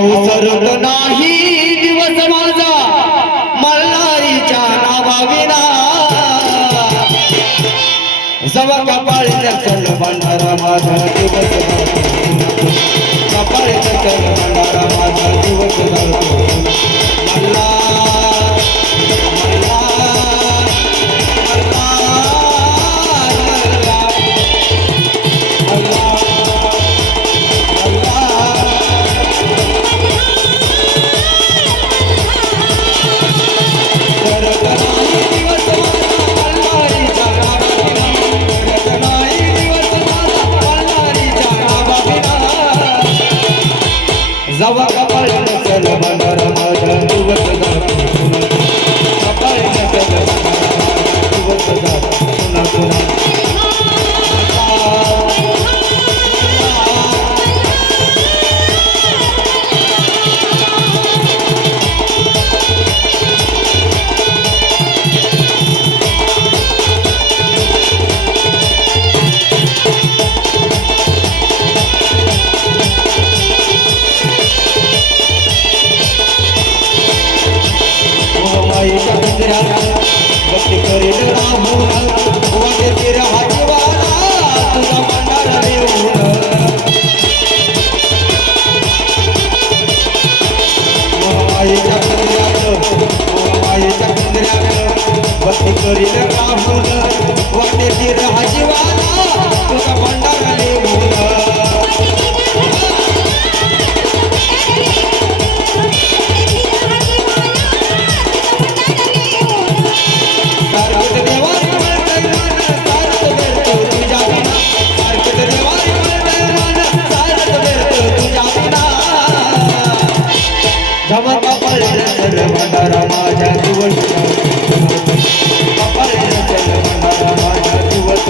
अवसरत नाही दिवस माझा मल्हारीच्या नावाविना जवा कपाळी चल भंडारा माझा दिवस कपाळी चल भंडारा माझा दिवस जवा कपाळी चल भंडारा माझा दिवस कपाळी चल भंडारा दिवस भक्ती करील राहून वाटेतील हातवाला तुझा भंडारा देऊन माईच्या पिंजऱ्यात भक्ती करील राहून वाटेतील हातवाला तुझा भंडारा देऊन जवा कपाळी चल भंडारा माझा दिवस कपाळी चल भंडारा माझा दिवस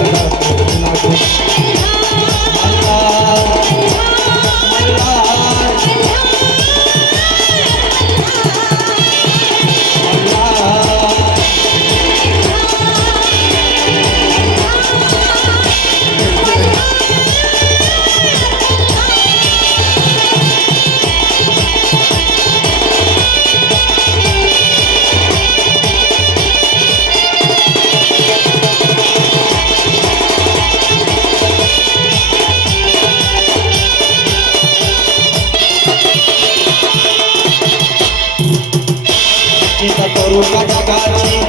करू का जगाची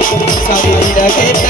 सारी जगे